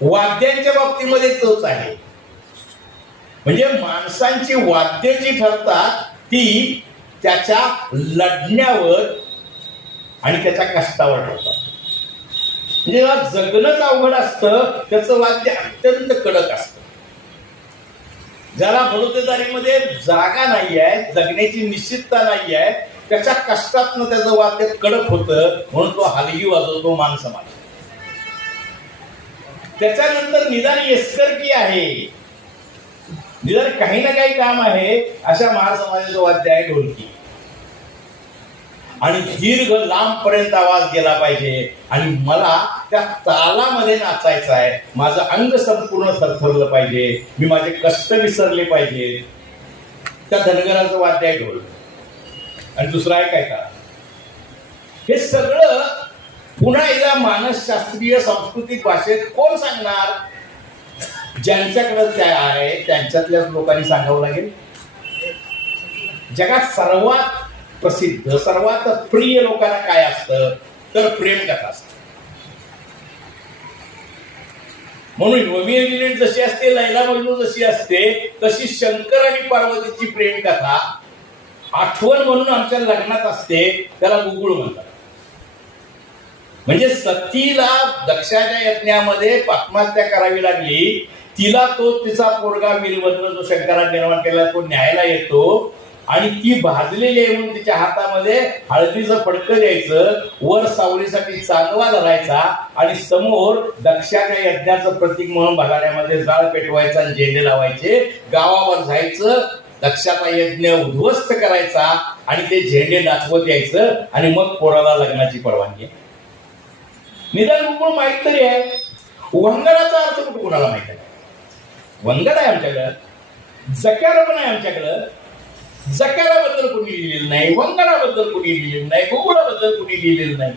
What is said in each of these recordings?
वाद्यांच्या बाबतीमध्ये तोच आहे. म्हणजे माणसांची वाद्य जी ठरतात ती त्याच्या लढण्यावर आणि त्याच्या कष्टावर ठरतात. म्हणजे जगणंच अवघड असतं, त्याचं वाद्य अत्यंत कडक असतं. ज्याला बलुतेदारीमध्ये जागा नाही आहे, जगण्याची निश्चितता नाही आहे, त्याच्या कष्टातनं त्याचं वाद्य कडक होतं, म्हणून तो हलगी वाजवतो मान समाज. त्याच्यानंतर निदान येस्करकी आहे, निदान काही ना काही काम आहे, अशा महासमाजाचं वाद्य आहे ढोलकी. आणि दीर्घ लांब पर्यंत आवाज गेला पाहिजे आणि मला त्या तालामध्ये नाचायचं आहे. माझं अंग संपूर्ण थरथरलं पाहिजे, मी माझे कष्ट विसरले पाहिजे. त्या धनगराचं वाद्य आहे ढोल. आणि दुसरं आहे काय का, हे सगळं पुन्हा एकदा मानसशास्त्रीय सांस्कृतिक भाषेत कोण सांगणार? ज्यांच्याकडे काय आहे त्यांच्यातल्याच लोकांनी सांगावं लागेल. जगात सर्वात प्रसिद्ध, सर्वात प्रिय लोकांना काय असतं तर प्रेमकथा असते. म्हणून रोमिओ आणि जुलिएट जशी असते, लैला मजनू जशी असते, तशी शंकर आणि पार्वतीची प्रेमकथा आठवण म्हणून आमच्या लग्नात असते. त्याला गुगुळ म्हणतात. म्हणजे सतीला दक्षाच्या यज्ञामध्ये आत्महत्या करावी लागली. तिला तो तिचा पोरगा वीरभद्र जो शंकराने निर्माण केला तो न्यायला येतो आणि ती भाजलेली आहे म्हणून तिच्या हातामध्ये हळदीचं फडकं द्यायचं, वर सावलीसाठी चांदवा धरायचा आणि समोर दक्षाच्या यज्ञाचं प्रतीक म्हणून भगाड्यामध्ये जाळ पेटवायचा आणि झेंडे लावायचे. गावावर जायचं, दक्षाचा यज्ञ उद्ध्वस्त करायचा आणि ते झेंडे नाचवत यायचं आणि मग पोराला लग्नाची परवानगी. निदान गुगुळ माहित तरी आहे. वंगडाचा अर्थ कुठं कोणाला माहित आहे? वंगड आहे आमच्याकडं, जकार पण आहे आमच्याकडं. जकाराबद्दल कोणी लिहिलेलं नाही, वंगडाबद्दल कोणी लिहिलेलं नाही, गुगुळाबद्दल कोणी लिहिलेलं नाही.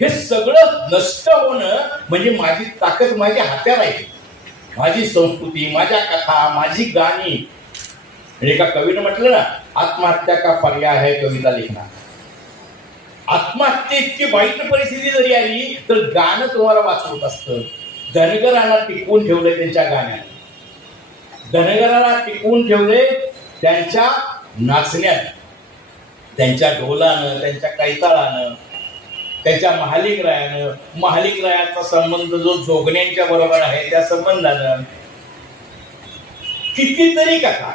हे सगळं नष्ट होणं म्हणजे माझी ताकद, माझी हत्यार आहे. माझी संस्कृती, माझ्या कथा, माझी गाणी. एका कवीनं म्हटलं ना, आत्महत्या का पर्याय है कविता लिखना. आत्महत्या इतकी वाईट परिस्थिती जरी आली तर गाणं तुम्हाला वाचवत असतं. धनगरांना टिकवून ठेवले त्यांच्या गाण्याने, धनगराला टिकवून ठेवले त्यांच्या नाचण्यात, त्यांच्या ढोलानं, त्यांच्या कैताळानं, त्यांच्या महालिक रायानं. महालिक रायाचा संबंध जो जोगण्यांच्या बरोबर आहे त्या संबंधानं. कितीतरी कथा